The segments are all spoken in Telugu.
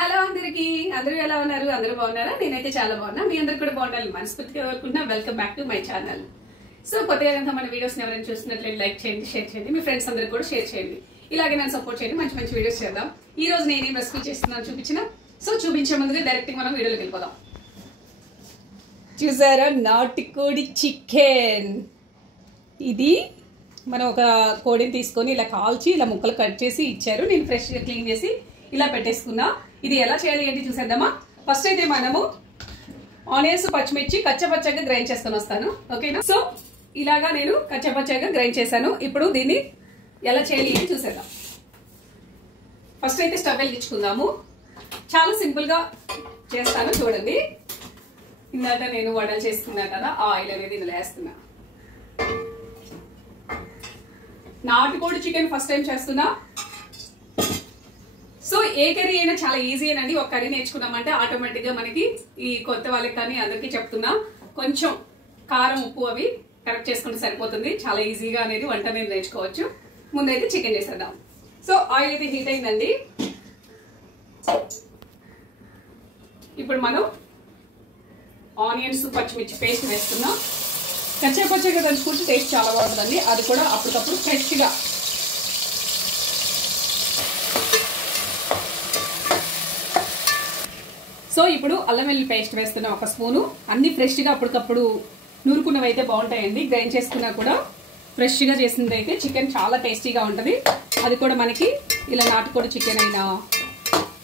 హలో అందరికీ అందరూ ఎలా ఉన్నారు? అందరూ బాగున్నారా? నేనైతే చాలా బాగున్నా. మీ అందరు కూడా బాగుండాలని మనస్ఫూర్తిగా కోరుకుంటున్నా. Welcome back to my channel. So కొత్తగా కనుక మన వీడియోస్ ఎవరైనా చూస్తున్నట్లయితే లైక్ చేయండి, షేర్ చేయండి, మీ ఫ్రెండ్స్ అందరికి కూడా షేర్ చేయండి. ఇలాగే నన్ను సపోర్ట్ చేయండి, మంచి మంచి వీడియోస్ చేద్దాం. ఈ రోజు నేనేం రెసిపీ చేస్తున్నాను చూపించిన. సో చూపించే ముందుగా డైరెక్ట్ మనం వీడియోలోకి వెళ్ళిపోదాం. చూసారా, నాటుకోడి చికెన్. ఇది మనం ఒక కోడిని తీసుకొని ఇలా కాల్చి ఇలా ముక్కలు కట్ చేసి ఇచ్చారు. నేను ఫ్రెష్గా క్లీన్ చేసి ఇలా పెట్టేసుకున్నా. ఇది ఎలా చేయాలి ఏంటి చూసేద్దామా. ఫస్ట్ అయితే మనము ఆనియన్స్, పచ్చిమిర్చి కచ్చపచ్చగా గ్రైండ్ చేసుకొని వస్తాను. ఓకేనా? సో ఇలాగా నేను కచ్చపచ్చగా గ్రైండ్ చేశాను. ఇప్పుడు దీన్ని ఎలా చేయాలి ఏంటి చూసేద్దాం. ఫస్ట్ అయితే స్టవ్ వెలిగించుకుందాము. చాలా సింపుల్ గా చేస్తాను చూడండి. ఇందాక నేను వడలు చేసుకున్నా కదా, ఆయిల్ అనేది ఇందులో వేస్తున్నా. నాటుకోడి చికెన్ ఫస్ట్ టైం చేస్తున్నా. సో ఏ కర్రీ అయినా చాలా ఈజీ అండి. ఒక కర్రీ నేర్చుకున్నామంటే ఆటోమేటిక్ గా మనకి ఈ కొత్త వాళ్ళకి కానీ అందరికీ చెప్తున్నా, కొంచెం కారం ఉప్పు అవి కరెక్ట్ చేసుకుంటే సరిపోతుంది. చాలా ఈజీగా అనేది వంట అనేది నేర్చుకోవచ్చు. ముందైతే చికెన్ చేసేద్దాం. సో ఆయిల్ అయితే హీట్ అయిందండి. ఇప్పుడు మనం ఆనియన్స్, పచ్చిమిర్చి పేస్ట్ వేస్తున్నాం. కచ్చాపచ్చగా దంచుకుంటే టేస్ట్ చాలా బాగుంటుందండి. అది కూడా అప్పటికప్పుడు ఫ్రెష్గా. సో ఇప్పుడు అల్లం వెల్లుల్లి పేస్ట్ వేస్తున్నా ఒక స్పూను. అన్ని ఫ్రెష్గా అప్పటికప్పుడు నూరుకున్నవి అయితే బాగుంటాయండి. గ్రైండ్ చేసుకున్నా కూడా ఫ్రెష్గా చేసింది అయితే చికెన్ చాలా టేస్టీగా ఉంటుంది. అది కూడా మనకి ఇలా నాటుకోడి చికెన్ అయినా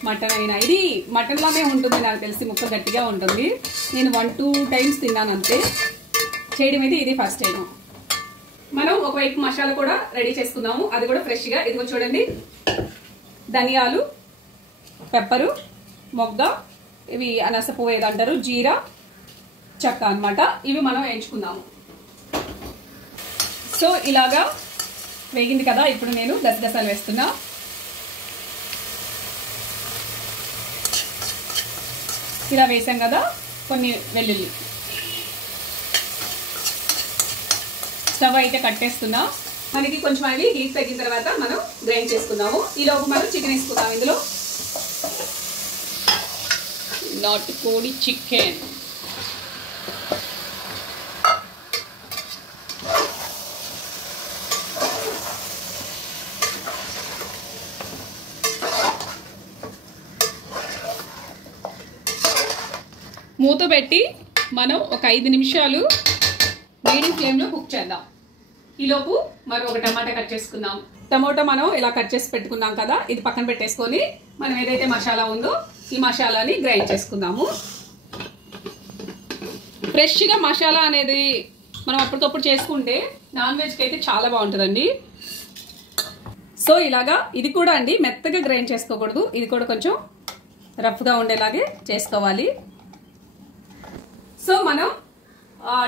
మటన్ అయినా, ఇది మటన్ లానే ఉంటుంది నాకు తెలిసి, ముక్క గట్టిగా ఉంటుంది. నేను 1-2 టైమ్స్ తిన్నాను అంతే. చేయడం అయితే ఇది ఫస్ట్ టైం. మనం ఒకవైపు మసాలా కూడా రెడీ చేసుకుందాము. అది కూడా ఫ్రెష్గా. ఇదిగో చూడండి, ధనియాలు, పెప్పరు, మొగ్గ, ఇవి అనాస పువ్వు ఏదంటారు, జీరా, చెక్క అన్నమాట. ఇవి మనం వేయించుకుందాము. సో ఇలాగా వేగింది కదా. ఇప్పుడు నేను గసగసాలు వేస్తున్నా. ఇలా వేసాం కదా, కొన్ని వెల్లుల్లి. స్టవ్ అయితే కట్టేస్తున్నా. మనకి కొంచెం అవి హీట్ తగ్గిన తర్వాత మనం గ్రైండ్ చేసుకుందాము. ఈలోపు మనం చికెన్ వేసుకుందాం. ఇందులో నాటుకోడి చికెన్. మూత పెట్టి మనం ఒక 5 నిమిషాలు మీడియం ఫ్లేమ్లో కుక్ చేద్దాం. ఈలోపు మరో ఒక టమాటా కట్ చేసుకుందాం. టమాటా మనం ఇలా కట్ చేసి పెట్టుకున్నాం కదా, ఇది పక్కన పెట్టేసుకొని మనం ఏదైతే మసాలా ఉందో ఈ మసాలాని గ్రైండ్ చేసుకుందాము. ఫ్రెష్గా మసాలా అనేది మనం అప్పటికప్పుడు చేసుకుంటే నాన్ వెజ్కి అయితే చాలా బాగుంటుందండి. సో ఇలాగా ఇది కూడా అండి మెత్తగా గ్రైండ్ చేసుకోకూడదు. ఇది కూడా కొంచెం రఫ్గా ఉండేలాగే చేసుకోవాలి. సో మనం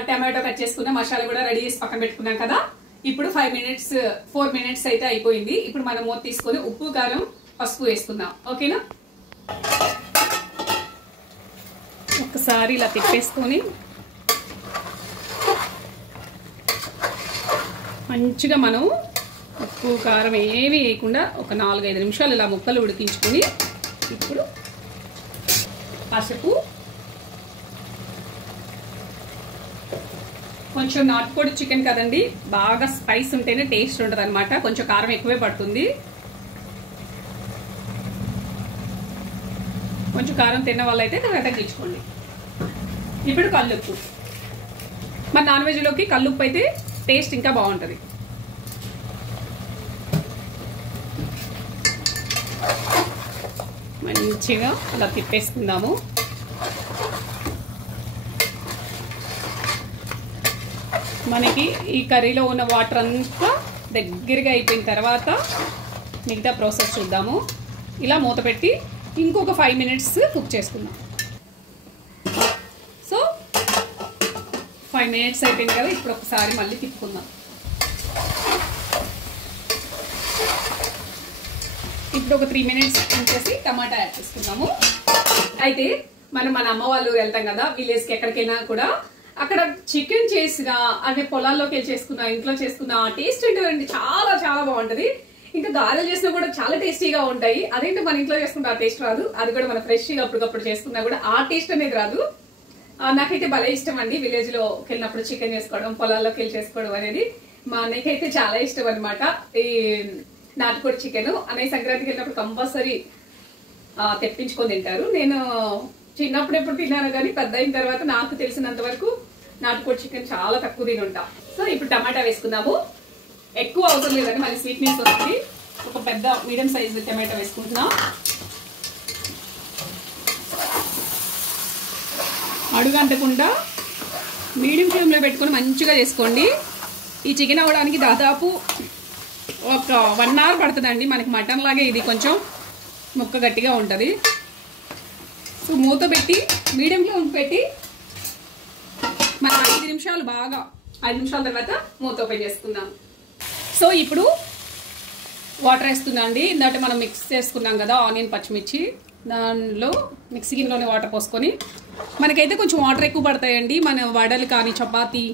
టమాటో కట్ చేసుకున్న మసాలా కూడా రెడీ చేసి పక్కన పెట్టుకున్నాం కదా. ఇప్పుడు 4 మినిట్స్ అయితే అయిపోయింది. ఇప్పుడు మనం మూత తీసుకొని ఉప్పు, కారం, పసుపు వేసుకుందాం. ఓకేనా? ఒకసారి ఇలా తిప్పేసుకొని మంచిగా మనం ఉప్పు, కారం ఏమీ వేయకుండా ఒక 4-5 నిమిషాలు ఇలా ముక్కలు ఉడికించుకొని ఇప్పుడు పసుపు, కొంచెం నాటుకోడి చికెన్ కదండి, బాగా స్పైస్ ఉంటేనే టేస్ట్ ఉంటుంది అనమాట. కొంచెం కారం ఎక్కువే పడుతుంది. కొంచెం కారం తిన్న వాళ్ళైతే తగ్గించుకోండి. ఇప్పుడు కల్లుప్పు. మన నాన్ వెజ్లోకి కల్లుప్పు అయితే టేస్ట్ ఇంకా బాగుంటుంది. మంచిగా అలా తిప్పేసుకుందాము. మనకి ఈ కర్రీలో ఉన్న వాటర్ అంతా దగ్గరగా అయిపోయిన తర్వాత మిగతా ప్రాసెస్ చూద్దాము. ఇలా మూత పెట్టి ఇంకొక 5 మినిట్స్ కుక్ చేసుకుందాం. సో 5 మినిట్స్ అయిపోయింది కదా. ఇప్పుడు ఒకసారి మళ్ళీ తిప్పుకుందాం. ఇప్పుడు ఒక 3 మినిట్స్ ఉంచేసి టమాటా యాడ్ చేసుకుందాము. అయితే మనం మన అమ్మ వాళ్ళు వెళ్తాం కదా విలేజ్కి, ఎక్కడికి వెళ్ళినా కూడా అక్కడ చికెన్ చేసిన అంటే పొలాల్లోకి వెళ్ళి చేసుకున్నా, ఇంట్లో చేసుకున్న టేస్ట్ ఏంటంటే చాలా చాలా బాగుంటుంది. ఇంకా గారెలు చేసినా కూడా చాలా టేస్టీగా ఉంటాయి. అదేంటి మన ఇంట్లో చేసుకుంటే ఆ టేస్ట్ రాదు, అది కూడా మన ఫ్రెష్ గా అప్పటికప్పుడు చేసుకున్నా కూడా ఆ టేస్ట్ అనేది రాదు. నాకైతే భలే ఇష్టం అండి విలేజ్ లోకి వెళ్ళినప్పుడు చికెన్ చేసుకోవడం, పొలాల్లోకి వెళ్ళి చేసుకోవడం అనేది మా అన్నయ్యకి అయితే చాలా ఇష్టం అనమాట. ఈ నాటుకోడి చికెన్ అనే సంక్రాంతికి వెళ్ళినప్పుడు కంపల్సరీ తెప్పించుకొని తింటారు. నేను చిన్నప్పుడు ఎప్పుడు తిన్నాను కానీ పెద్ద అయిన తర్వాత నాకు తెలిసినంత వరకు నాటుకోడి చికెన్ చాలా తక్కువ తిని ఉంటా. సో ఇప్పుడు టమాటా వేసుకుందాము. ఎక్కువ అవసరం లేదండి, మళ్ళీ స్వీట్నెస్ వస్తుంది. ఒక పెద్ద మీడియం సైజు టమాటా వేసుకుంటున్నాం. అడుగు అంటకుండా మీడియం ఫ్లేమ్లో పెట్టుకొని మంచిగా చేసుకోండి. ఈ చికెన్ అవ్వడానికి దాదాపు ఒక 1 అవర్ పడుతుందండి. మనకి మటన్ లాగే ఇది కొంచెం ముక్క గట్టిగా ఉంటుంది. సో మూత పెట్టి మీడియం ఫ్లేమ్ పెట్టి మనం 5 నిమిషాలు బాగా 5 నిమిషాల తర్వాత మూత ఓపెన్ చేసుకుందాం. సో ఇప్పుడు వాటర్ వేస్తున్నా అండి. ఇందాక మనం మిక్స్ చేసుకున్నాం కదా ఆనియన్ పచ్చిమిర్చి, దానిలో మిక్సీ గిన్నెలోనే వాటర్ పోసుకొని, మనకైతే కొంచెం వాటర్ ఎక్కువ పడతాయండి. మన వడలు కానీ చపాతీ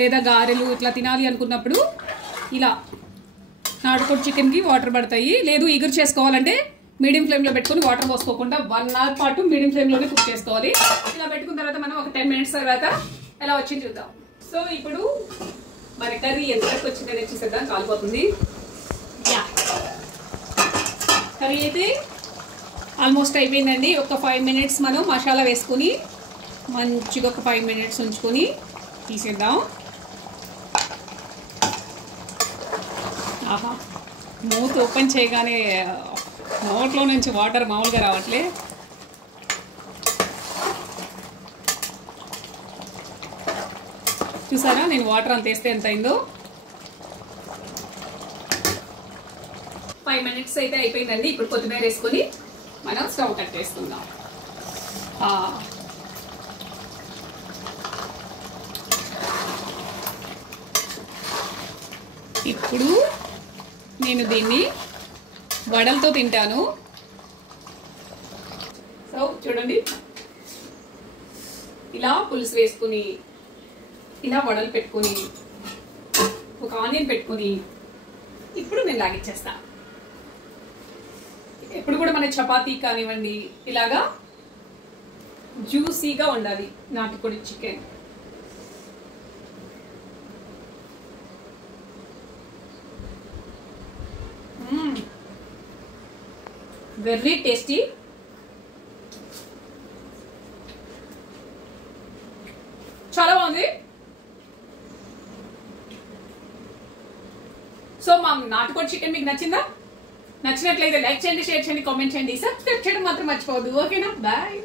లేదా గారెలు ఇట్లా తినాలి అనుకున్నప్పుడు ఇలా నాటుకోడి చికెన్కి వాటర్ పడతాయి. లేదు ఎగురు చేసుకోవాలంటే మీడియం ఫ్లేమ్లో పెట్టుకుని వాటర్ పోసుకోకుండా 1 అవర్ పాటు మీడియం ఫ్లేమ్లోనే కుక్ చేసుకోవాలి. ఇలా పెట్టుకున్న తర్వాత మనం ఒక 10 మినిట్స్ తర్వాత ఎలా వచ్చింది చూద్దాం. సో ఇప్పుడు మన కర్రీ ఎంతవరకు వచ్చిందని చూసేద్దాం. కాలిపోతుంది. కర్రీ అయితే ఆల్మోస్ట్ అయిపోయిందండి. ఒక 5 మినిట్స్ మనం మసాలా వేసుకుని మంచిగా ఒక 5 మినిట్స్ ఉంచుకొని తీసేద్దాం. ఆహా, మూత ఓపెన్ చేయగానే నోట్లో నుంచి వాటర్ మామూలుగా రావట్లే. చూసారా నేను వాటర్ అంత వేస్తే ఎంత అయిందో. 5 మినిట్స్ అయితే అయిపోయిందండి. ఇప్పుడు కొత్తిమీర వేసుకొని మనం స్టవ్ కట్ చేసుకుందాం. ఇప్పుడు నేను దీన్ని వడలతో తింటాను. సో చూడండి, ఇలా పులుసు వేసుకుని ఇలా వడలు పెట్టుకుని ఒక ఆనియన్ పెట్టుకుని ఇప్పుడు నేను లాగిచ్చేస్తా. ఎప్పుడు కూడా మన చపాతీ కానివ్వండి ఇలాగా జ్యూసీగా ఉండాలి నాటుకోడి చికెన్. Very tasty. చాలా బాగుంది. సో మా నాటుకోడి చికెన్ మీకు నచ్చిందా? నచ్చినట్లయితే లైక్ చేయండి, షేర్ చేయండి, కామెంట్ చేయండి, సబ్స్క్రైబ్ చేయడం మాత్రం మర్చిపోవద్దు. ఓకేనా? బాయ్.